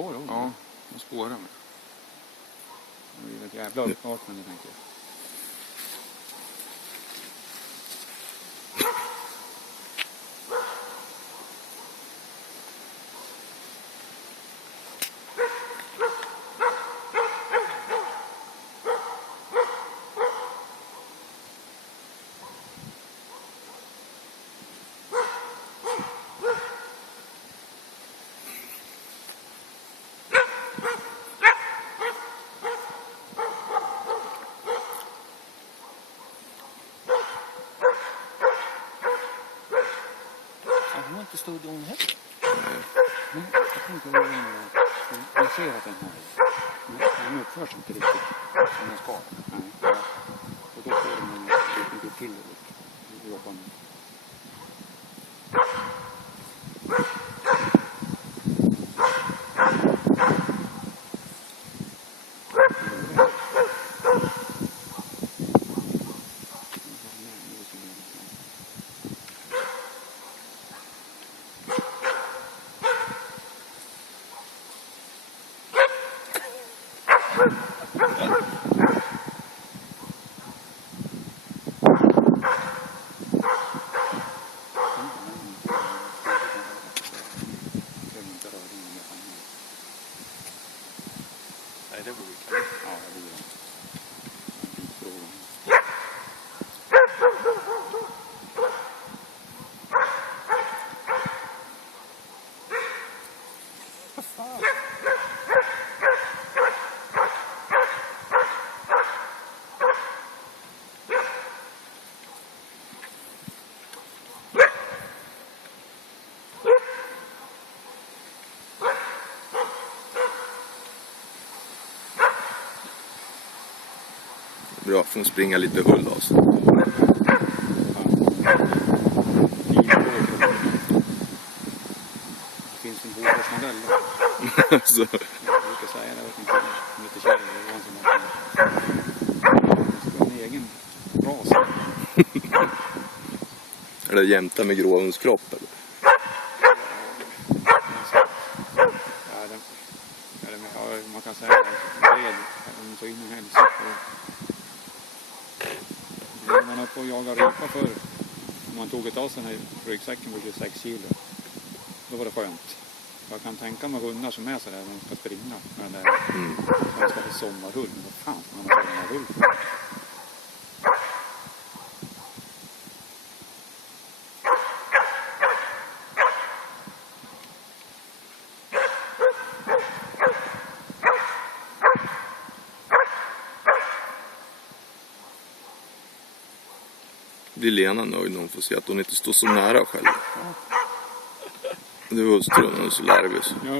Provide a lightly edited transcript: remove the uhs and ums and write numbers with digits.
kvar också. Ja, de spårar med. Det är ett jävla uppvaknande, tänker jag. Han har inte stått igång heller. Nej, jag tänkte att jag ser att den här den uppför sig inte riktigt som den ska. Nej, ja. Och då får de en lite till och jobba med. Nej, det vore kul. Ja, det blir en bitfråga. Vad fan? Bra, får springa lite hull alltså. Det finns en Bofors-modell. Så. Jag brukar säga det, jag vet inte om lite kärr eller vad som helst. Det ska ha en egen ras. Är det jämta med gråhundskropp eller? Ja, man kan säga att bred, om så in i hälsa. När man är på att jaga ripa förr, om man tog ett av sig den här ryggsäcken på 26 kilo, då var det skönt. Jag kan tänka mig hundar som är sådär, de ska springa med den där, de ska ha sommarhull. Vad fan ska man ha sommarhull? Blir Lena nöjd när hon får se att hon inte står så nära själv. Det var hustrun, hon är så larvig. Ja.